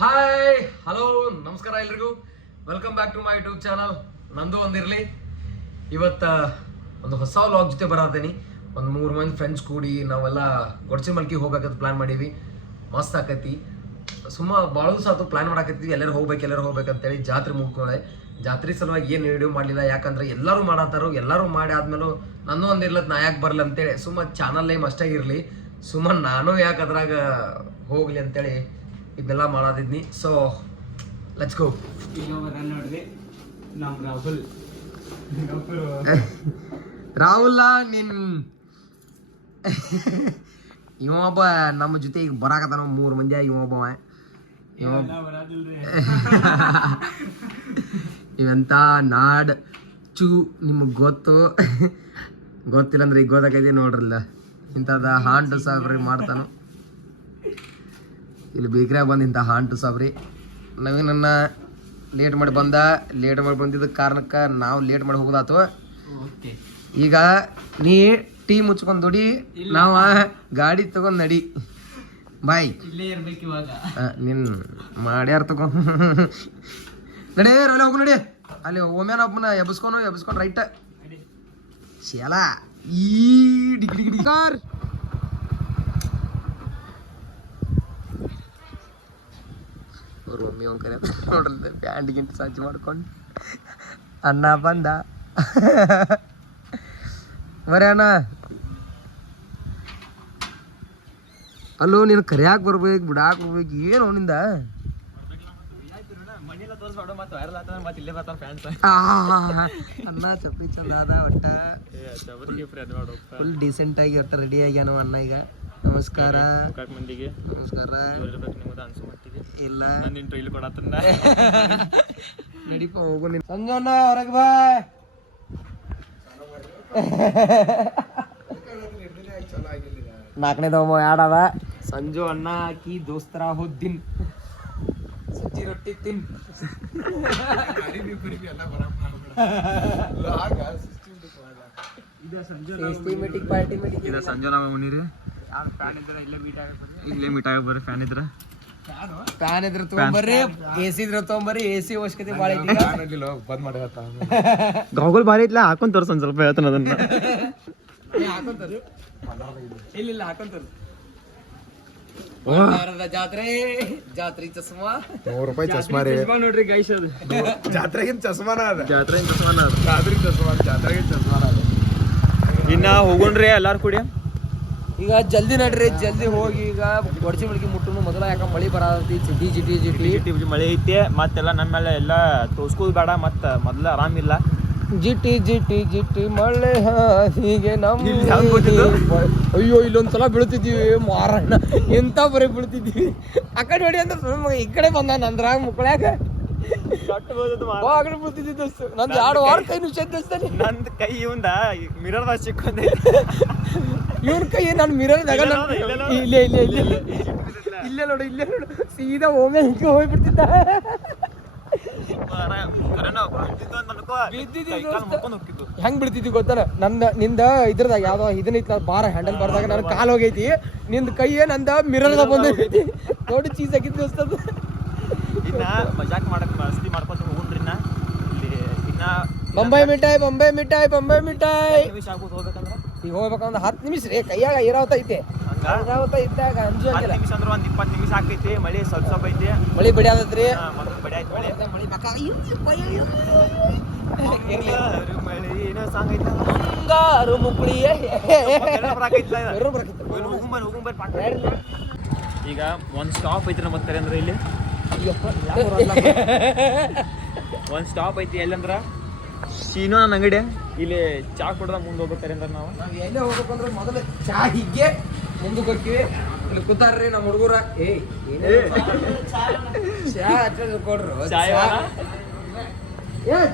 Hi hello ನಮಸ್ಕಾರ ಎಲ್ರಿಗೂ. Welcome back to my YouTube channel. ನಂದು ಒಂದಿರಲಿ. ಇವತ್ತು ಒಂದು ಹೊಸ ವ್ಲಾಗ್ ಜೊತೆ ಬರತ್ತೀನಿ. ಒಂದು 3 ಮಂದಿ ಫ್ರೆಂಡ್ಸ್ ಕೂಡಿ ನಾವೆಲ್ಲ ಗೊಡ್ಚಿನ ಮಲ್ಕಿಗೆ ಹೋಗ್ಬೇಕಂತ ಪ್ಲ್ಯಾನ್ ಮಾಡೀವಿ. ಮಸ್ತ್ ಆಕೈತಿ. ಭಾಳ ದಿವಸ ಆಯ್ತು ಪ್ಲ್ಯಾನ್ ಮಾಡಾಕತ್ತೀವಿ, ಎಲ್ಲರೂ ಹೋಗ್ಬೇಕಂತೇಳಿ. ಜಾತ್ರೆ ಮುಗ್ಕೊಂಡೆ. ಜಾತ್ರೆ ಸಲುವಾಗಿ ಏನು ವಿಡಿಯೋ ಮಾಡಲಿಲ್ಲ, ಯಾಕಂದ್ರೆ ಎಲ್ಲರೂ ಮಾಡತ್ತಾರು. ಎಲ್ಲರೂ ಮಾಡಿ ಆದ್ಮೇಲೆ ನನ್ನೂ ಒಂದಿರ್ಲತ್ತು ನಾ ಯಾಕೆ ಬರಲ್ಲ ಅಂತೇಳಿ ಚಾನಲ್ ನೇಮ್ ಅಷ್ಟೇ ಇರಲಿ, ನಾನು ಯಾಕೆ ಅದ್ರಾಗ ಹೋಗ್ಲಿ ಅಂತೇಳಿ ಇದೆಲ್ಲ ಮಾಡಾದಿದ್ನಿ. So let's go. ನೋಡ್ರಿ ನಮ್ಮ ರಾಹುಲ್ ನೀನ್ ಇವೊಬ್ಬ ನಮ್ಮ ಜೊತೆ ಈಗ ಬರಾಕತ್ತಾನ. 3 ಮಂದಿ ಇವೊಬ್ಬವ ಇವಂತ ನಾಡ್ ಚೂ ನಿಮಗೆ ಗೊತ್ತಿಲ್ಲ ಅಂದ್ರೆ ಈಗ ಗೊತ್ತಾಗೈತಿ ನೋಡ್ರಲ್ಲ. ಇಂಥದ್ದು ಹಾಂಟು ಸಾಬ್ರಿ ಮಾಡ್ತಾನು. ಇಲ್ಲಿ ಬೇಕ್ರಿಯಾಗ ಬಂದು ಇಂಥ ಹಾಂಟು ಸಾಬ್ರಿ ನವೀನನ್ನ ಲೇಟ್ ಮಾಡಿ ಬಂದಿದ್ದ ಕಾರಣಕ್ಕೆ ನಾವು ಲೇಟ್ ಮಾಡಿ ಹೋಗೋದಾತು. ಈಗ ನೀ ಟೀ ಮುಚ್ಕೊಂಡು ದುಡಿ, ನಾವು ಗಾಡಿ ತಗೊಂಡ್ ನಡಿ. ಬಾಯ್ ಇಲ್ಲೇ ಇರ್ಬೇಕು ಇವಾಗ. ನಿನ್ ಮಾಡ್ಯಾರ ತಗೊಂಡ್ ನಡಿ, ಅಲ್ಲಿ ಹೋಗು ನಡಿ. ಅಲ್ಲಿ ಒಮ್ಮೆನ ಒಬ್ಬನ ಎಬ್ಸ್ಕೊಂಡು ರೈಟ್ ಶಾಲ ಈ ಡಿಗ್ರಿ ಕಾರ್ ಅವ್ರ ಮಮ್ಮಿ ಒಂದು ಕರೆ ನೋಡ್ರಿ ಪ್ಯಾಂಟ್ ಗಿಂಟ್ ಸಜ್ಜು ಮಾಡ್ಕೊಂಡು ಅಣ್ಣ ಬಂದ ಬರೇ ಅಣ್ಣ. ಅಲ್ಲೋ ನೀನು ಕರಿಯಾಕೆ ಬರ್ಬೇಕು, ಬಿಡಾಕ್ ಬರ್ಬೇಕು, ಏನು ಅವನಿಂದ ಅಣ್ಣ ಚಪ್ಪಿ ಚಂದ ಅದ. ಒಟ್ಟ ಫುಲ್ ಡೀಸೆಂಟ್ ಆಗಿ ಒಟ್ಟ ರೆಡಿ ಆಗ್ಯಾನ ಅಣ್ಣ. ಈಗ ನಮಸ್ಕಾರ ನಮಸ್ಕಾರ. ಇಲ್ಲ ನಡಿಪ ಹೋಗು ನೀನು. ಸಂಜೋನ ಹೊರಗೆ ಬಾ. ನಾಲ್ಕನೇದವ ಯಾಡವ ಸಂಜು ಅಣ್ಣ ಹಾಕಿ ದೋಸ್ತರ ಹೊದ್ದಿನ್ ಸಜ್ಜಿ ರೊಟ್ಟಿ ತಿನ್. ಸಂಜೆ ನಾವು ಮುನಿರಿ ಇಲ್ಲೇ ಮೀಟ್ ಆಗ ಬರ್ರಿ. ಫ್ಯಾನ್ ಇದ್ರೆ ತಗೊಂಬರ್ರಿ, ಎಸಿ ಇದ್ರೆ ತಗೊಂಬರ್ರಿ. ಎಸಿ ಅವಶ್ಯಕತೆ ಭಾಳ ಐತಿ. ಬಂದ್ ಮಾಡಿ ಗಾಗಲ್ ಭಾರಿ ಐತ್ಲ, ಹಾಕೊಂಡ್ ತೋರ್ಸ ಒಂದ್ ಸ್ವಲ್ಪ ಹೇಳ್ತಾನ ಅದನ್ನ. ಇಲ್ಲ ಹಾಕೊಂತಾರ. ಜಾತ್ರೆ ಚಸ್ಮಾ ₹100 ಚಸ್ಮಾ ರೀ ನೋಡ್ರಿ ಗೈಸ್. ಅದು ಜಾತ್ರೆಗಿಂತ ಚಸ್ಮಾನ ಅದ. ಇನ್ನ ಹೋಗೋಣ್ರಿ ಎಲ್ಲಾರು ಕೂಡಿ. ಈಗ ಜಲ್ದಿ ನಡ್ರಿ, ಜಲ್ದಿ ಹೋಗಿ. ಈಗ ಗೊಡ್ಚಿ ಮಳಿಗೆ ಮುಟ್ಟುನು ಮೊದಲ. ಯಾಕ ಮಳಿ ಬರತೈತಿ, ಜಿಟಿ ಮಳಿ ಐತಿ. ಮತ್ತೆಲ್ಲ ನಮ್ಮೆಲ್ಲ ಎಲ್ಲ ತೋರ್ಸ್ಕೋದ್ ಬೇಡ. ಮತ್ತ ಮೊದ್ಲ ಆರಾಮಿಲ್ಲ. ಜಿಟಿ ಮಳೆ ಹೀಗೆ ಅಯ್ಯೋ ಇಲ್ಲೊಂದ್ಸಲ ಬೀಳ್ತಿದ್ವಿ ಮಾರಣ್ಣ, ಎಂತ ಬರೀ ಬೀಳ್ತಿದ್ವಿ. ಆ ಕಡೆ ಹೊಡಿ ಅಂದ್ರೆ ಈ ಕಡೆ ಬಂದ ನಂದ್ರಾಗ ಮುಕ್ಕಳ್ಯಾಗ ಬೀಳ್ತಿದ್ವಿ. ನಂದು 2 ವಾರ ಕೈ ನಿಮಿಷ ನಂದು ಕೈ ಇವಂದ ಮಿರರ್ದಾಗ ಸಿಕ್ಕೊಂಡ. ಇವನ್ ಕೈ ನಾನು ಮಿರರ್ದಾಗ ಇಲ್ಲೇ ನೋಡು ಸೀದಾ ಒಮ್ಮೆ ಹಿಂಗೆ ಹೋಗ್ಬಿಡ್ತಿದ್ದ. ಹೆಂಗ್ ಬಿಡ್ತಿದ್ವಿ ಗೊತ್ತಾನ? ನಿಂದ ಇದ್ರದಾಗ ಯಾವ್ದೋ ಇದನ್ನ ಬಾರ ಹ್ಯಾಂಡಲ್ ಬರ್ದಾಗ ನನ್ನ ಕಾಲ್ ಹೋಗೈತಿ, ನಿಂದ ಕೈ ನಂದ ಮಿರರ್ದಾಗ ಬಂದೈತಿ. ನೋಡಿ ಚೀಸ್ ಹಾಕಿದ್ ದೋಸ್ತದ. ಇನ್ನ ಮಜಾಕ್ ಮಾಡಕ್ ಮಸ್ತಿ ಮಾಡ್ಕೊಂತ ಹೋಗ್ರಿ. ಇನ್ನ ಬೊಂಬೈ ಮಿಠಾಯಿ ಈಗ ಹೋಗ್ಬೇಕಂದ್ರೆ 10 ನಿಮಿಷ ರೀ. ಕೈಯಾಗ ಇರಾವತ್ತೈತೆ ಇದ್ದಾಗ ಅಂಜು ಹಂಗಿಲ್ಲ. ನಿಮಿಷ ಅಂದ್ರೆ ಒಂದು 20 ನಿಮಿಷ ಆಕೈತಿ. ಮಳಿ ಸ್ವಲ್ಪ ಐತಿ. ಮಳಿ ಬಡಿಯಾದತ್ರಿ. ಮುಂಗಾರು ಮುಕ್ಳಿಯೇ ಈಗ ಒಂದು ಸ್ಟಾಪ್ ಐತಿ ನಮ್ಮ ಕರೆ ಅಂದ್ರೆ ಇಲ್ಲಿ. ಒಂದು ಸ್ಟಾಪ್ ಐತಿ ಎಲ್ಲಂದ್ರ ಶೀನೋ ನನ್ನ ಅಂಗಡಿ. ಇಲ್ಲಿ ಚಾ ಕುಡ್ದ ಮುಂದೆ ಹೋಗ್ಬೇಕಾರೆ ಅಂದ್ರೆ ನಾವು ಎಲ್ಲೇ ಹೋಗ್ಬೇಕಂದ್ರೆ ಮೊದಲು ಚಾ ಹೀಗೆ ಮುಂದಕ್ಕೆ ಹೋಗ್ತೀವಿ. ಇಲ್ಲಿ ಕೂತಾರ್ರಿ ನಮ್ಮ ಹುಡುಗರ. ಚಾ ಕೊಡ್ರು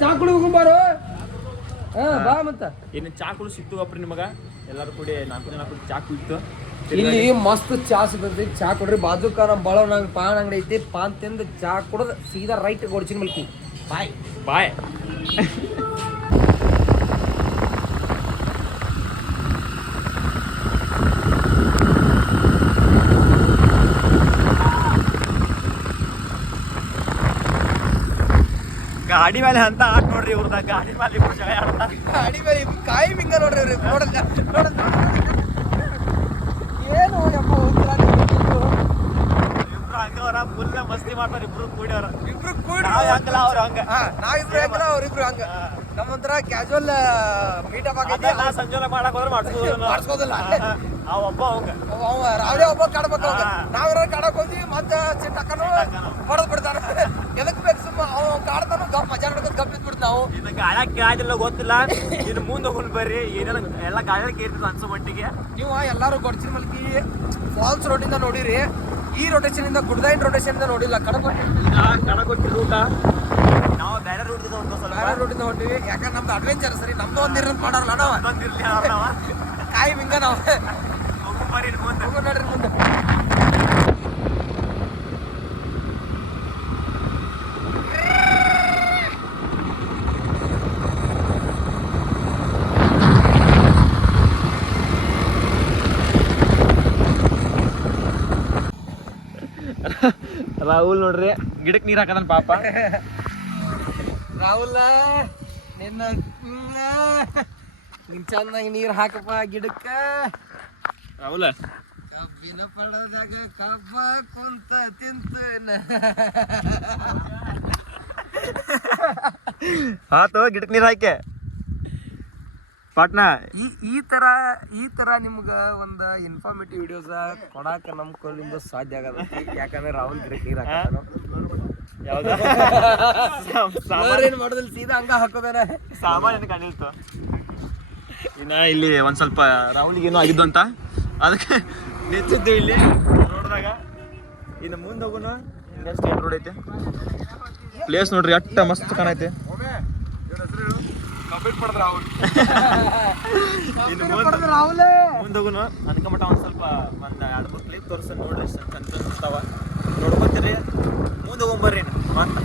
ಚಾ ಕುಡಿ ಹೋಗ್ಬಾರು. ಬಾ ಮತ್ತ ಇನ್ನು ಚಾ ಕುಡಿ ಸಿಕ್ತುವಪ್ರಿ ನಿಮಗ. ಎಲ್ಲರೂ ಕೂಡಿ 4 ಜನ ಕೂಡಿ ಚಾ ಕುಡಿತು. ಇಲ್ಲಿ ಮಸ್ತ್ ಚಾ ಸಿಗ್ತೈತಿ. ಚಾ ಕೊಡ್ರಿ. ಬಾಜುಕ ನಮ್ಮ ಬಳ ನಂಗೆ ಪಾನ್ ಅಂಗಡಿ ಐತಿ. ಪಾನ್ ತಿಂದು ಚಾ ಕುಡ್ದು ಸೀದಾ ರೈಟ್ ಗೊಡ್ಚಿನ ಮಲ್ಕಿ. ಬಾಯ್. ಗಾಡಿ ಮೇಲೆ ಅಂತ ಆಟ ನೋಡ್ರಿ ಇವ್ರದ ಗಾಡಿ ಮೇಲೆ ಇಬ್ರು ಜಗಳ ಆಡ್ತಾರ. ಗಾಡಿ ಮೇಲೆ ಕಾಯಿ ಮಿಂಗ ನೋಡ್ರಿ ಇವ್ರು ನೋಡಲ್ಲ ಏನು ಯಪ್ಪ ಉತ್ತರ ಇಬ್ರು ಹಂಗವ್ರ ಫುಲ್ ಮಸ್ತಿ ಮಾಡ್ತಾರ ಇಬ್ರು ಕೂಡ್ಯಾರ. ಇಬ್ರು ಕೂಡಿ ನಾವ್ ಹಂಗಲ್ಲ ಅವ್ರ ಹಂಗ. ನಾವಿಬ್ರು ಹೆಂಗಲ್ಲ ಅವ್ರಿಬ್ರು ಹಂಗ ನಮ್ಮಂತರ ಕ್ಯಾಶುವಲ್ ಮೀಟಪ್ ಆಗೈತಿ ನಾ ಸಂಜೆ ಮಾಡಕ್ ಹೋದ್ರೆ ಮಾಡ್ಸ್ಕೋದಿಲ್ಲ ಅವ ಒಬ್ಬ ಅವಂಗ ಅವ ರಾವ್ಲೆ ಒಬ್ಬ ಕಾಡ್ಬೇಕು ಅವಾಗ ನಾವಿರೋ ಕಾಡಕ್ ಹೋಗಿ ಮತ್ತೆ ಸಿಟ್ ಹಾಕೊಂಡು ಹೊಡೆದ್ ಬಿಡ್ತಾನ ಎದಕ್ ಬೇಕು ಸುಮ್ಮ ಅವ ಕಾಡ್ತಾನು ಗಪ್ ಮಜಾ ನೋಡ್ಕೊಂಡು ಗಪ್ ಇದ್ಬಿಡ್ತು ನಾವು ಇನ್ನು ಗಾಯಕ ಕೇಳಿಲ್ಲ ಗೊತ್ತಿಲ್ಲ. ಇನ್ನು ಮುಂದೆ ಹೋಗಿ ಬರ್ರಿ ಏನೇನ ಎಲ್ಲ ಗಾಯಕ ಕೇಳ್ತಿದ್ರು ಅನ್ಸೋ ಮಟ್ಟಿಗೆ. ನೀವು ಎಲ್ಲಾರು ಗೊಡ್ಚಿನ ಮಲ್ಕಿ ಫಾಲ್ಸ್ ರೋಡಿಂದ ನೋಡಿರಿ. ಈ ರೊಟೇಷನ್ ಇಂದ ಗುಡ್ದೈನ್ ರೊಟೇಷನ್ ಇಂದ ನೋಡಿಲ್ಲ. ಕಡಪ ಕಡಕೊಟ್ಟಿ ರೂಟ ನಾವು ಬೇರೆ ರೂಟ್ ಒಂದು ಸ್ವಲ್ಪ ಬೇರೆ ರೋಡಿಂದ ಹೊಂಟಿವಿ. ಯಾಕಂದ್ರೆ ನಮ್ದು ಅಡ್ವೆಂಚರ್ ಸರಿ ನಮ್ದು ಒಂದಿರ ಮಾಡಾರಲ್ಲ ನಾವು ಬಂದಿರ್ಲಿ ಕಾಯಿ ಮಿಂಗ ನಾವು ಬರ್ರಿ ಮುಂದೆ ಹೋಗೋ ನೋಡ್ರಿ ಮುಂದೆ. ರಾಹುಲ್ ನೋಡ್ರಿ ಗಿಡಕ್ಕೆ ನೀರ್ ಹಾಕದನ್ ಪಾಪ. ರಾಹುಲ್ ನಿನ್ನ ನಿನ್ ಚೆನ್ನಾಗಿ ನೀರ್ ಹಾಕಪ್ಪ ಗಿಡಕ್ಕ. ರಾಹುಲ್ ಕಬ್ಬಿನ ಪಡದಾಗ ಕಬ್ಬ ಕುಂತ ತಿಂತ ಆತು ಗಿಡಕ್ಕೆ ನೀರ್ ಹಾಕಿ ಪಾಟ್ನಾ. ಈ ತರ ನಿಮ್ಗ ಒಂದ್ ಇನ್ಫಾರ್ಮೇಟಿವ್ ವಿಡಿಯೋಸ್ ಕೊಡಾಕ ನಮ್ ಕೈಲಿಂದ ಸಾಧ್ಯ ಆಗದ. ಯಾಕಂದ್ರೆ ರಾಹುಲ್ ಗಿಡಕ್ಕೆ ನೀರ್ ಹಾಕ್ತಾನ. ಏನ್ ಮಾಡೋದಿಲ್ಲ ಸೀದಾ ಹಂಗ ಹಾಕೋದಾರ ಸಾಮಾನ್ಯ ಕಾಣಿಲ್ತು. ಇನ್ನ ಇಲ್ಲಿ ಒಂದ್ ಸ್ವಲ್ಪ ರಾಹುಲ್ಗೆ ಏನೋ ಆಗಿದ್ದು ಅಂತ ಅದಕ್ಕೆ ನಿಂತಿದ್ದು ಇಲ್ಲಿ ನೋಡಿದಾಗ. ಇನ್ನು ಮುಂದೆ ಹೋಗೋಣ. ಸ್ಟೇಟ್ ರೋಡ್ ಐತೆ. ಪ್ಲೇಸ್ ನೋಡ್ರಿ ಅಟ್ಟ ಮಸ್ತ್ ಕಾಣೈತೆ. ಇನ್ನು ಮುಂದೆ ಹೋಗೋಣ. ಅದಕ್ಕೆ ಮಟ್ಟ ಒಂದ್ ಸ್ವಲ್ಪ ಒಂದ್ 2-3 ಕ್ಲಿಪ್ ತೋರಿಸ ನೋಡ್ರಿ. ಚಂದ ಇರ್ತಾವ ನೋಡ್ಕೊತೀರಿ. ಮುಂದೆ ಹೋಗ್ಬರ್ರಿ ಮತ್ತೆ.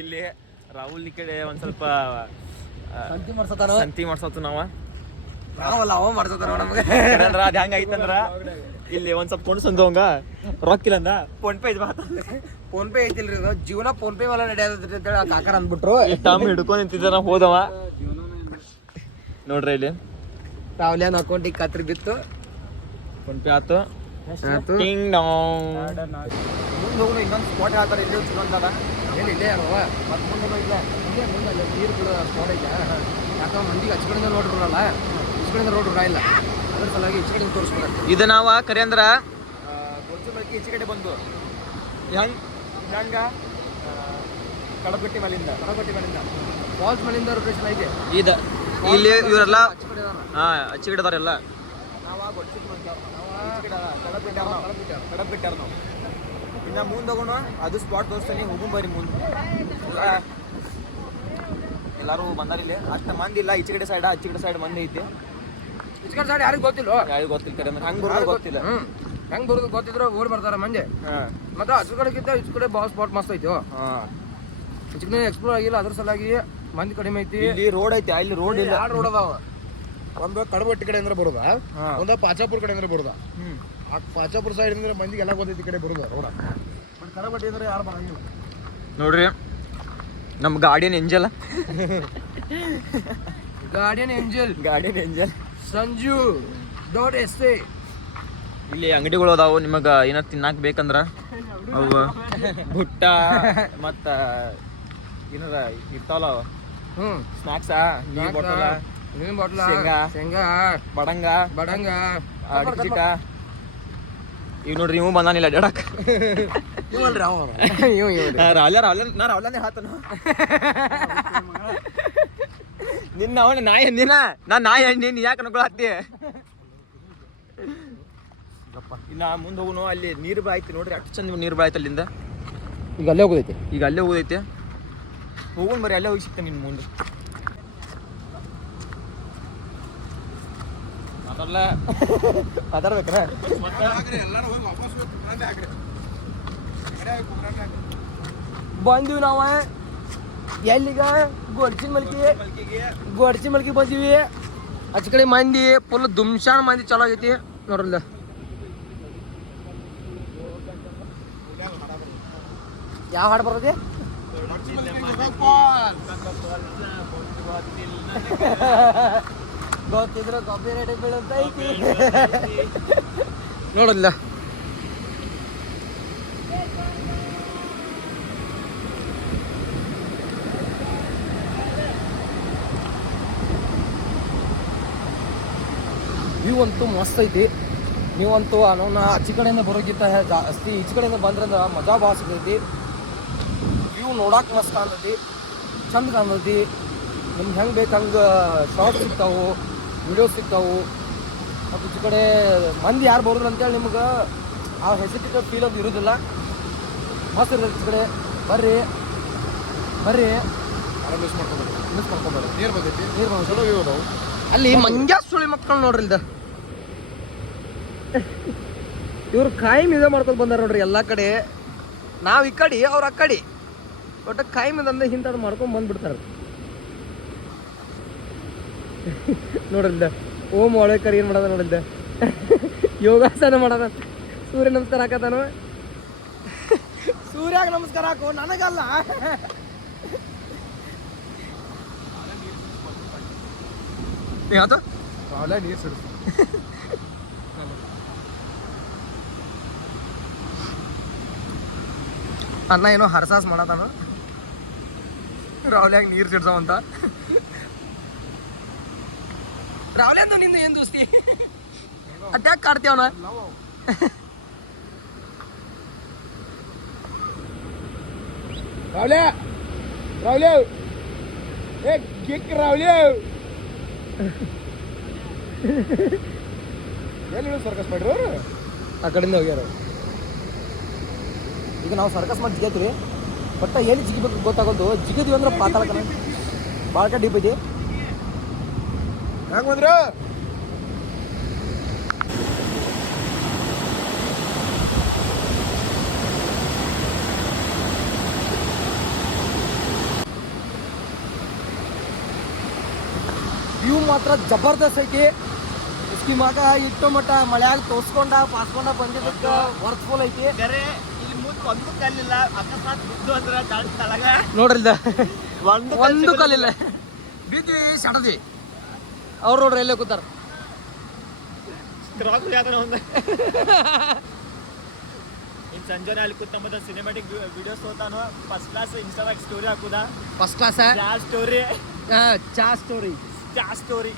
ಇಲ್ಲಿ ರಾಹುಲ್ ಈ ಕಡೆ ಒಂದ್ ಸ್ವಲ್ಪ ಸಂತಿ ಮಾಡ್ಸತ್ತು ನಾವಲ್ಲ ಅವ ಮಾಡ್ಸತಾನ ನಮ್ಗೆ. ಅದ್ ಹೆಂಗ ಐತಂದ್ರ ಇಲ್ಲಿ ಒಂದ್ ಸ್ವಲ್ಪ ಕೊಂಡು ಸಂದವಂಗ ರೊಕ್ಕಿಲ್ಲ ಅಂದ ಫೋನ್ ಪೇ ಫೋನ್ ಪೇ ಐತಿಲ್ರಿ ಇದು ಜೀವನ ಫೋನ್ ಪೇ ಮೇಲೆ ನಡೆಯೋದ್ರಿ ಅಂತೇಳಿ ಆ ಕಾಕರ್ ಅಂದ್ಬಿಟ್ರು. ತಮ್ಮ ಹಿಡ್ಕೊಂಡ್ ನಿಂತಿದ್ದಾನ ಹೋದವ ನೋಡ್ರಿ. ಇಲ್ಲಿ ರಾಹುಲ್ಯಾನ್ ಅಕೌಂಟಿಗೆ ಕತ್ರಿ ಬಿತ್ತು. ಫೋನ್ ಪೇ ಆತು. ಟಿಂಗ್ ಡಾಂಗ್. ಮುಂದೆ ಹೋಗೋಣ. ಇನ್ನೊಂದು ಸ್ಪಾಟ್ ಹೇಳ್ತಾರೆ ಇಲ್ಲಿ ಚಲೋ ಅಂತದ. ಏನು ಇಲ್ಲೇ ಯಾರವ ಮತ್ತೆ ಮುಂದೆ ಇಲ್ಲ ಇಲ್ಲೇ ಮುಂದೆ ಅಲ್ಲಿ ನೀರು ಬಿಡೋ ಸ್ಪಾಟ್ ಐತೆ. ಯಾಕಂದ್ರೆ ಮಂದಿಗೆ ಆಚೆ ಕಡೆಯಿಂದ ರೋಡ್ ಬರಲ್ಲ, ಈಚೆ ಕಡೆಯಿಂದ ರೋಡ್ ಇಲ್ಲ. ಅದ್ರ ಸಲುವಾಗಿ ಈಚೆ ಕಡೆಯಿಂದ ತೋರಿಸ್ಬೇಕು. ಇದು ನಾವ ಕರೆ ಅಂದ್ರ ಗೊಜ್ಜು ಬಳಕೆ ಈಚೆ ಕಡೆ ಬಂದು ಹೆಂಗ ಕಡಪಟ್ಟಿ ಮೇಲಿಂದ ಫಾಲ್ಸ್ ಮೇಲಿಂದ ರೊಟೇಷನ್ ಐತೆ. ಇಲ್ಲಿ ಇವರೆಲ್ಲ ಆಚೆ ಕಡೆ ಅದಾರ. ಅಚ್ಚಿ ಗಿಡದವ್ರೆಲ್ಲ ಕಡಪ್ ಬಿಟ್ಟಾರ ನಾವು. ಇನ್ನ ಮುಂದೆ ಹೋಗೋಣ. ಅದು ಸ್ಪಾಟ್ ತೋರಿಸ್ತೀನಿ. ಹೋಗುಂಬರಿ ಮುಂದೆ. ಎಲ್ಲಾರು ಬಂದಾರ ಇಲ್ಲಿ. ಅಷ್ಟ ಮಂದಿ ಇಲ್ಲ. ಈಚೆ ಕಡೆ ಸೈಡ್ ಆಚೆ ಕಡೆ ಸೈಡ್ ಮಂದಿ ಐತಿ. ಈಚೆ ಕಡೆ ಸೈಡ್ ಯಾರಿಗೂ ಗೊತ್ತಿಲ್ಲ. ಯಾರಿಗೂ ಗೊತ್ತಿಲ್ಲ ಕರೆ ಹಂಗೆ ಬರೋದು ಗೊತ್ತಿಲ್ಲ. ಹೆಂಗ್ ಬರೋದು ಗೊತ್ತಿದ್ರು ಓಡ್ ಬರ್ತಾರ ಮಂದಿ. ಮತ್ತೆ ಆಚೆ ಕಡೆಗಿಂತ ಈಚೆ ಕಡೆ ಬಾಸ್ ಸ್ಪಾಟ್ ಮಸ್ತ್ ಐತಿ. ಈಚೆ ಕಡೆ ಎಕ್ಸ್ಪ್ಲೋರ್ ಆಗಿಲ್ಲ, ಅದ್ರ ಸಲುವಾಗಿ ಮಂದಿ ಕಡಿಮೆ ಐತಿ. ಇಲ್ಲಿ ರೋಡ್ ಐತಿ. ಅಲ್ಲಿ ರೋಡ್ ಇಲ್ಲ. 2 ರೋಡ್ ಅದಾವ. ಒಂದು ಕಡಬಟ್ಟಿ ಕಡೆ ಅಂದ್ರೆ ಬರೋದ, ಒಂದು ಪಾಚಾಪುರ ಕಡೆ ಅಂದ್ರೆ ಬರೋದ. ಆ ಪಾಚಾಪುರ ಸೈಡ್ ಅಂದ್ರೆ ಮಂದಿಗೆ ಎಲ್ಲ ಗೊತ್ತೈತಿ ಈ ಕಡೆ ಬರೋದ ರೋಡ. ಬಟ್ ಕಡಬಟ್ಟಿ ಅಂದ್ರೆ ಯಾರು ಬರಂಗಿಲ್ಲ ನೋಡ್ರಿ. ನಮ್ಮ ಗಾರ್ಡಿಯನ್ ಏಂಜಲ್ ಸಂಜು .sa. ಇಲ್ಲಿ ಅಂಗಡಿಗಳು ಅದಾವು. ನಿಮಗೆ ಏನ ತಿನ್ನಾಕ ಬೇಕಂದ್ರ ಅವು ಭುಟ್ಟ ಮತ್ತ ಏನಾರ ಇರ್ತಾವಲ್ಲ ಸ್ನಾಕ್ಸ, ನೀರ್ ಬಾಟಲ, ಶೇಂಗಾ, ಬಡಂಗ ಅಡ್ಚಿಟ. ಈಗ ನೋಡ್ರಿ ಇವು ಬಂದಾನಿಲ್ಲ ಅಡ್ಯಾಡಕ್. ರಾವ್ಲಾನೆ ಹಾತನ ನಿನ್ನ ಅವನ ನಾಯಿ ಅಂದಿನ. ನಾ ನಾಯಿ ಅಂಡಿ ನೀ ಯಾಕೆ ಅನ್ಕೊಳ ಹತ್ತಿ. ಇನ್ನ ಮುಂದೆ ಹೋಗುನು. ಅಲ್ಲಿ ನೀರು ಬಾಯ್ತಿ ನೋಡ್ರಿ. ಅಷ್ಟು ಚಂದ ನೀರು ಬಾಯ್ತು ಅಲ್ಲಿಂದ. ಈಗ ಅಲ್ಲೇ ಹೋಗೋದೈತಿ. ಹೋಗೋಣ ಬರ್ರಿ. ಅಲ್ಲೇ ಹೋಗಿ ಸಿಗ್ತೇನೆ ನಿನ್ನ ಮುಂದೆ. ನೋಡಲ್ಲ ಮಾತಾಡ್ಬೇಕ್ರ ಬಂದಿವಿ ನಾವು ಎಲ್ಲಿಗ ಗೋಡ್ಚಿನ ಮಲ್ಕಿ ಬಂದೀವಿ ಆಚೆ ಕಡೆ ಮಂದಿ ಫುಲ್ ದುಮ್ಶಾನ್ ಮಂದಿ ಚಲೋ ಆಗೈತಿ ನೋಡ್ರಲ್ಲ ಯಾವ ಹಾಡು ಬರ್ತದೆ ಗೊತ್ತಿದ್ರು ಕಾಪಿ ರೇಟ್ ಬೀಳುತ್ತ ಐತಿ ನೋಡಲ್ಲ ವ್ಯೂ ಅಂತೂ ಮಸ್ತ್ ಐತಿ ನೀವಂತೂ ಅನ್ನೋನ ಆಚೆ ಕಡೆಯಿಂದ ಬರೋಕ್ಕಿಂತ ಜಾಸ್ತಿ ಈಚೆ ಕಡೆಯಿಂದ ಬಂದ್ರಂದ್ರೆ ಮಜಾ ಭಾಳ ಸಿಗ್ತೈತಿ ವ್ಯೂ ನೋಡಕ್ಕೆ ಮಸ್ತ್ ಕಾಣ್ತೈತಿ ಚಂದ ಕಾಣ್ತೈತಿ ನಿಮ್ಗೆ ಹೆಂಗೆ ಬೇಕು ಹಂಗೆ ಶಾರ್ಟ್ಸ್ ಸಿಗ್ತಾವು ವಿಡಿಯೋಸ್ ಸಿಗ್ತಾವು ಮತ್ತು ಈಚೆ ಕಡೆ ಮಂದಿ ಯಾರು ಬರೋರು ಅಂತೇಳಿ ನಿಮ್ಗೆ ಆ ಹೆಸಿಟೇಟ್ ಫೀಲ್ ಅದು ಇರೋದಿಲ್ಲ ಮಸ್ತ್ ಇರ್ತೈತಿ ಈಚೆ ಕಡೆ ಬರ್ರಿ ಮಿಸ್ ಮಾಡ್ಕೊಬೇಡಿ ನೀರು ಬಂದೈತಿ ಚಲೋ ವ್ಯೂ ಅದಾವು ಅಲ್ಲಿ ಮಂಗ್ಯಾ ಸುಳಿ ಮಕ್ಕಳು ನೋಡ್ರಿ ಇಲ್ದ ಇವ್ರು ಕಾಯಿ ಮಿದ ಮಾಡ್ಕೊಂಡು ಬಂದಾರ ನೋಡ್ರಿ ಎಲ್ಲ ಕಡೆ ನಾವು ಈ ಕಡೆ ಅವ್ರು ಆ ಕಡೆ ಒಟ್ಟು ಕಾಯಿ ಮಿದಂದ ಹಿಂತದ್ ಮಾಡ್ಕೊಂಡು ಬಂದ್ಬಿಡ್ತಾರ ನೋಡ್ರಿಲ್ದ ಓಂ ಒಳಕರ್ ಏನ್ ಮಾಡದ ನೋಡಿಲ್ದ ಯೋಗಾಸನ ಮಾಡದ ಸೂರ್ಯ ನಮಸ್ಕಾರ ಹಾಕತಾನ ಸೂರ್ಯಾಗ ನಮಸ್ಕಾರ ಹಾಕೋ ನನಗಲ್ಲ ಅವಳೆ ನೀರು ಸಿಡಿಸ್ತು ಅನ್ನ ಏನೋ ಹರಸಾಸ್ ಮಾಡತಾನ ರಾವ್ಲ್ಯಾಗ ನೀರು ಸಿಡ್ಸವಂತ ರಾವ್ಲೆ ಅಂತ ನಿಂದು ಏನ್ ದೋಸ್ತಿ ಅಟ್ಯಾಕ್ ಕಾಡ್ತೀವನ ರಾವ್ಲೆ ಏ ಕಿಕ್ ರಾವ್ಲೆ ಎಲ್ಲಿ ಸರ್ಕಸ್ ಮಾಡ್ರಿ ಅವರು ಆ ಕಡೆಯಿಂದ ಹೋಗ್ಯಾರ ಈಗ ನಾವು ಸರ್ಕಸ್ ಮಾಡಿ ಜಿಗೈತ್ರಿ ಬಟ್ ಎಲ್ಲಿ ಜಿಗಿಬೇಕು ಗೊತ್ತಾಗೋದು ಜಿಗಿದ್ವಿ ಅಂದ್ರೆ ಪಾತಾಳಕನ ಭಾಳ ಡೀಪ್ ಐತಿ ಹೆಂಗ್ ಬಂದ್ರು ವ್ಯೂ ಮಾತ್ರ ಜಬರ್ದಸ್ತ್ ಐತಿ ಇಸ್ಕಿ ಮಗ ಇಟ್ಟು ಮಟ್ಟ ಮಳ್ಯಾಗ ತೋರ್ಸ್ಕೊಂಡ ಪಾಸ್ಕೊಂಡ ಬಂದಿದ್ದಕ್ಕೆ ವರ್ತ್ಫುಲ್ ಐತಿ ಇಲ್ಲಿ ಮುಂದೆ ಒಂದು ಕಲ್ಲಿಲ್ಲ ಅಕಸ್ಮಾತ್ ಬಿದ್ದು ಅಂದ್ರೆ ತಳಗ ನೋಡ್ರಿಲ್ದ ಒಂದು ಒಂದು ಕಲ್ಲಿಲ್ಲ ಬಿದ್ವಿ ಸಡದ್ವಿ ಅವ್ರು ನೋಡ್ರಿ ಎಲ್ಲೇ ಕೂತಾರ ಕ್ರಾಕ್ ಯಾವ್ದಾನ ಒಂದು ಇನ್ನು ಸಂಜೆನೆ ಅಲ್ಲಿ ಕೂತ್ಕೊಂಬತ್ತ ಸಿನಿಮ್ಯಾಟಿಕ್ ವಿಡಿಯೋಸ್ ಹೋತಾನು ಫಸ್ಟ್ ಕ್ಲಾಸ್ ಇನ್ಸ್ಟಾದಾಗ ಸ್ಟೋರಿ ಹಾಕುದಾ ಫಸ್ಟ್ ಕ್ಲಾಸ್ ಸ್ಟೋರಿ ಚಾ ಸ್ಟೋರಿ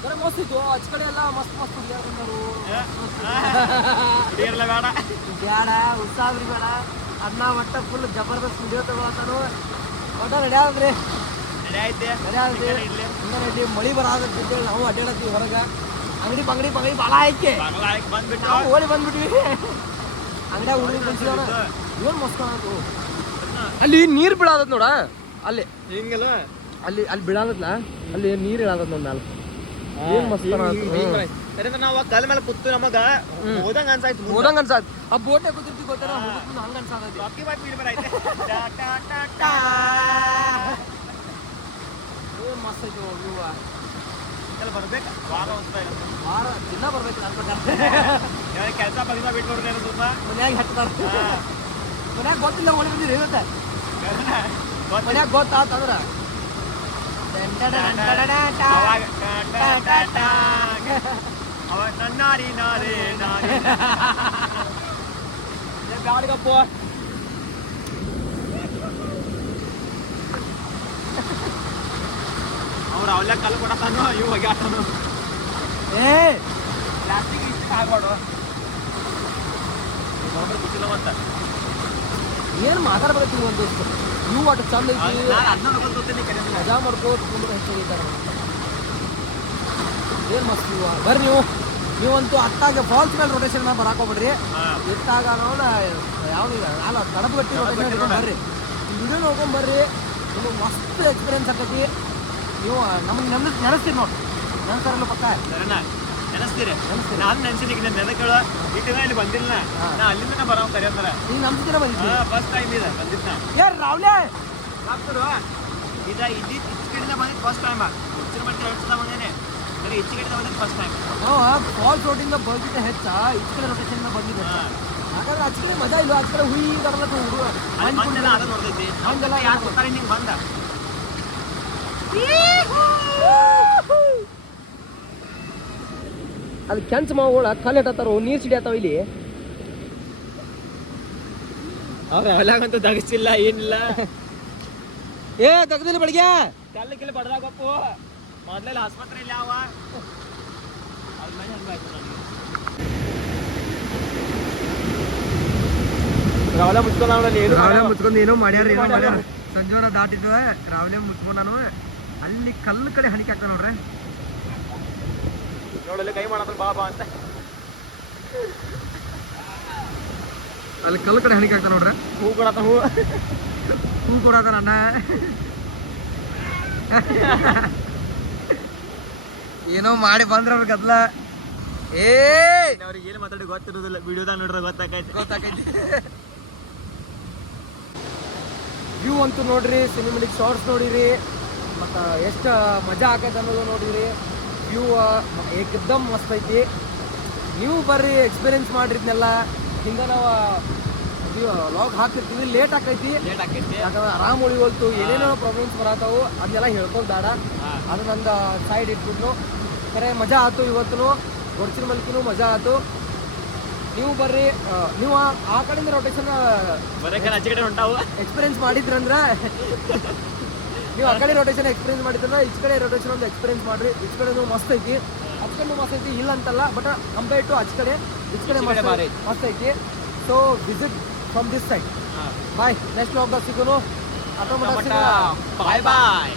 ಬರೀ ಮಸ್ತ್ ಇತ್ತು ಆಚ ಕಡೆ ಎಲ್ಲ ಮಸ್ತ್ ಹುಡುಗಿಯರು ಬಂದರು ಬೇಡ ಬೇಡ ಉತ್ಸಾಹ್ರಿ ಬೇಡ ಅದನ್ನ ಒಟ್ಟ ಫುಲ್ ಜಬರ್ದಸ್ತ್ ವಿಡಿಯೋ ತಗೊಳತಾನು ಒಟ್ಟ ರೆಡಿ ಆದ್ರಿ ರೆಡಿ ಮಳಿ ಬರಾದಕ್ಕೆ ನಾವು ಅಡ್ಡಾಡತ್ತೀವಿ ಹೊರಗೆ ಅಂಗಡಿ ಬಂಗಡಿ ಭಾಳ ಐತೆ ನಾವು ಓಡಿ ಬಂದ್ಬಿಟ್ವಿ ಅಂಗಡಿಯಾಗ ಹುಡುಗಿ ಕುಂತಿದವನ ಏನು ಮಸ್ತ್ ಕಾಣತ್ತು ಅಲ್ಲಿ ನೀರು ಬೀಳಾದತ್ ನೋಡ ಅಲ್ಲಿ ಹಿಂಗಲ್ಲ ಅಲ್ಲಿ ಬೀಳಾದತ್ಲ ಅಲ್ಲಿ ನೀರು ಇಳಾದತ್ ನೋಡ್ ಮ್ಯಾಲ ಏನ್ ಮಸ್ತ್ ಕಾಣತ್ತು ನಾವು ಕಲ್ ಮೇಲೆ ಕೂತು ನಮಗ ಹೋದಂಗ ಅನ್ಸಾಯ್ತು ಹೋದಂಗ ಅನ್ಸಾತ್ ಆ ಬೋಟೆ ಕೂತಿರ್ತಿ ಗೊತ್ತಾರ ಹಂಗ ಅನ್ಸಾದೈತಿ ರಾಕಿ ಬಾತ್ ಬೀಳ್ ಬರೈತೆ ಏನ್ ಮಸ್ತ್ ಐತಿ ವ್ಯೂ ಬರ್ಬೇಕು ವಾರ ದಿನ ಬರ್ಬೇಕು ಕೆಲಸ ಬಗ್ನ ಬಿಟ್ಕೊಡ್ತೇನೆ ತುಂಬಾ ಮನ್ಯಾಗ ಹಚ್ತಾರ ಮನ್ಯಾಗ ಗೊತ್ತಿಲ್ಲ ಒಳಗೆ ಬಂದಿರಿ ಇವತ್ತ ಮನ್ಯಾಗ ಗೊತ್ತಾತಂದ್ರ ಅವ ನನ್ನಾರಿ ನಾರೇ ಬ್ಯಾಡಿಗಪ್ಪ ಅವ್ರು ಅವಲ್ಲ ಕಲ್ಲು ಕೊಡತಾನು ಇವ್ ಹೋಗ್ಯಾತಾನು ಏ ಪ್ಲಾಸ್ಟಿಕ್ ಇಷ್ಟ ಆಗ್ಬಾರ್ದು ಗೊತ್ತಿಲ್ಲ ಅಂತ ಏನು ಮಾತಾಡ್ಬೇಕು ಒಂದು ವ್ಯೂ ಅಟ್ ಚಂದ ಐತಿ ಅದನ್ನ ಗೊತ್ತೀನಿ ಮಜಾ ಮಾಡ್ಕೋತ ತುಂಬ ಹೆಚ್ಚಾಗಿದ್ದಾರೆ ಏನು ಮಸ್ತ್ ವ್ಯೂ ಬರ್ರಿ ನೀವಂತೂ ಅತ್ತಾಗ ಫಾಲ್ಸ್ ಮೇಲೆ ರೊಟೇಷನ್ ಮೇಲೆ ಬರಾಕ್ ಹೋಗ್ಬಿಡ್ರಿ ಇಟ್ಟಾಗ ನೋಡ ಯಾವ್ದು ಅಲ್ಲ ತಡಬಗಟ್ಟಿ ರೊಟೇಷನ್ ಬರ್ರಿ ವಿಡಿಯೋ ನೋಡ್ಕೊಂಡ್ ಬರ್ರಿ ನಿಮಗೆ ಮಸ್ತ್ ಎಕ್ಸ್ಪೀರಿಯನ್ಸ್ ಆಗ್ತೈತಿ ನೀವು ನಮಗೆ ನೆನೆಸ್ತೀರಿ ನೋಡಿ, ನೆನೆಸ್ತಾರಲ್ಲ ಪಕ್ಕ. ನೆನೆಸ್ತೀರಿ? ನಾನು ನೆನ್ಸಿನಿ ಈಗ ನೆನೆ ಕೇಳ ಇಟ್ಟಿನ ಇಲ್ಲಿ ಬಂದಿಲ್ಲ ನಾ ಅಲ್ಲಿಂದ ಬರೋ ಕರೆಯಂತಾರ. ನೀನು ನಮ್ಸ್ತೀರ ಬಂದಿದ್ದಿ? ಫಸ್ಟ್ ಟೈಮ್ ಇದೆ ಬಂದಿದ್ದ. ಏ ರಾವ್ಲೆ ಡಾಕ್ಟರು ಇದ ಇಲ್ಲಿ ಇಚ್ಚ ಕಡೆಯಿಂದ ಬಂದಿದ್ದು ಫಸ್ಟ್ ಟೈಮ್. ಹೆಚ್ಚಿನ ಮಟ್ಟ ಹೇಳ್ತಾ ಬಂದೇನೆ, ಬರೀ ಇಚ್ಚ ಕಡೆಯಿಂದ ಬಂದಿದ್ದು ಫಸ್ಟ್ ಟೈಮ್. ಫಾಲ್ಸ್ ರೋಡಿಂದ ಬಂದಿದ್ದ ಹೆಚ್ಚ ಈಚ ಕಡೆ ರೊಟೇಷನ್ ಬಂದಿದ್ದ. ಹಾಗಾದ್ರೆ ಆಚ ಕಡೆ ಮಜಾ ಇಲ್ಲ, ಆಚ ಕಡೆ ಹುಯಿ ಬರಲ್ಲ ಹುಡುಗ ಮಂದೆಲ್ಲ ಅದ ನೋಡ್ತೈತಿ. ಹಂಗೆಲ್ಲ ಯಾರು ಕೊಡ್ತಾರೆ ನಿಂಗೆ ಬಂದ ಅದು ಕೆಂಚ ಮಾವುಗಳ ಕಲ್ಲಿಟ್ಟತ್ತಾರ, ನೀರು ಸಿಡಿಯತ್ತಾವ ಇಲ್ಲಿ. ಅವ್ರ ಅವಲಾಗಂತೂ ದಗಸಿಲ್ಲ ಏನಿಲ್ಲ. ಏ ತೆಗ್ದಿಲ್ಲ ಬೆಳಿಗ್ಗೆ ಕಲ್ಲಿಗೆಲ್ಲ ಬಡ್ದಾಗಪ್ಪು. ಮೊದ್ಲೆಲ್ಲ ಆಸ್ಪತ್ರೆಯಲ್ಲಿ ಯಾವ ಅದ್ರ ಮೇಲೆ ಹಂಗಾಯ್ತು ನನಗೆ. ರಾವಲ ಮುಚ್ಕೊಂಡು ಅವನಲ್ಲಿ ಏನು ರಾವ್ಲೆ ಮುಚ್ಕೊಂಡು ಏನೋ ಮಾಡ್ಯಾರ, ಏನೋ ಮಾಡ್ಯಾರ. ಸಂಜೋರ ದಾಟಿದ್ವ ರಾವ್ಲೆ ಮುಚ್ಕೊಂಡು ನಾನು ಅಲ್ಲಿ ಕಲ್ಲು ಕಡೆ ಹಣಿಕೆ ಆಗ್ತಾವ ನೋಡ್ರಿ. ನೋಡಲ್ಲಿ ಕೈ ಮಾಡತ್ರ ಬಾಬಾ ಅಂತ ಅಲ್ಲಿ ಕಲ್ಲು ಕಡೆ ಹಣಿಕೆ ಆಗ್ತಾವ ನೋಡ್ರಿ. ಹೂ ಕೊಡತ್ತ ಹೂ ಕೊಡದ ನನ್ನ ಏನೋ ಮಾಡಿ ಬಂದ್ರ ಅವ್ರ ಗದ್ಲ. ಏ ಅವ್ರಿಗೆ ಏನು ಮಾತಾಡಿ ಗೊತ್ತಿರೋದಿಲ್ಲ, ವಿಡಿಯೋದಾಗ ನೋಡ್ರೆ ಗೊತ್ತಾಕೈತಿ. ವ್ಯೂ ಅಂತೂ ನೋಡ್ರಿ, ಸಿನಿಮೆಟಿಕ್ ಶಾರ್ಟ್ಸ್ ನೋಡಿರಿ, ಮತ್ತು ಎಷ್ಟು ಮಜಾ ಆಕೈತೆ ಅನ್ನೋದು ನೋಡಿರಿ. ವ್ಯೂ ಏಕದಮ್ ಮಸ್ತ್ ಐತಿ. ನೀವು ಬರ್ರಿ ಎಕ್ಸ್ಪೀರಿಯನ್ಸ್ ಮಾಡಿದ್ನೆಲ್ಲ. ಹಿಂಗೆ ನಾವು ಲಾಗ್ ಹಾಕಿರ್ತೀವಿ, ಲೇಟ್ ಆಕೈತಿ. ಯಾಕಂದ್ರೆ ಆರಾಮ್ ಉಳಿವಲ್ತು, ಏನೇನೋ ಪ್ರಾಬ್ಲಮ್ಸ್ ಬರತ್ತಾವು, ಅದನ್ನೆಲ್ಲ ಹೇಳ್ಕೊಂಡು ಬೇಡ. ಅದು ನಂದು ಸೈಡ್ ಇಟ್ಬಿಟ್ಟು ಖರೆ ಮಜಾ ಆಯ್ತು. ಇವತ್ತು ಗೊಡ್ಚಿನ ಮಲ್ಕಿನೂ ಮಜಾ ಆಯ್ತು. ನೀವು ಬರ್ರಿ, ನೀವು ಆ ಕಡೆಯಿಂದ ರೊಟೇಷನ್ ಆಚೆ ಕಡೆ ಹೊಂಟಾವು ಎಕ್ಸ್ಪೀರಿಯನ್ಸ್ ಮಾಡಿದ್ರಂದ್ರೆ ನೀವು ಆ ಕಡೆ ರೊಟೇಷನ್ ಎಕ್ಸ್ಪೀರಿಯನ್ಸ್ ಮಾಡಿದ್ರಂದ್ರೆ ಈಚ ಕಡೆ ರೊಟೇಷನ್ ಒಂದು ಎಕ್ಸ್ಪೀರಿಯನ್ಸ್ ಮಾಡ್ರಿ. ಈಚ ಕಡೆನೂ ಮಸ್ತ್ ಐತಿ, ಆಚ ಕಡೆನೂ ಮಸ್ತ್ ಐತಿ, ಇಲ್ಲ ಅಂತಲ್ಲ. ಬಟ್ ಕಂಪೇರ್ ಟು ಆಚ ಕಡೆ ಈಚ ಕಡೆ ಮಸ್ತ್ ಐತಿ. So visit from this side. Bye, next vlog ಸಿಗೋನು. ಬಾಯ್ ಬಾಯ್.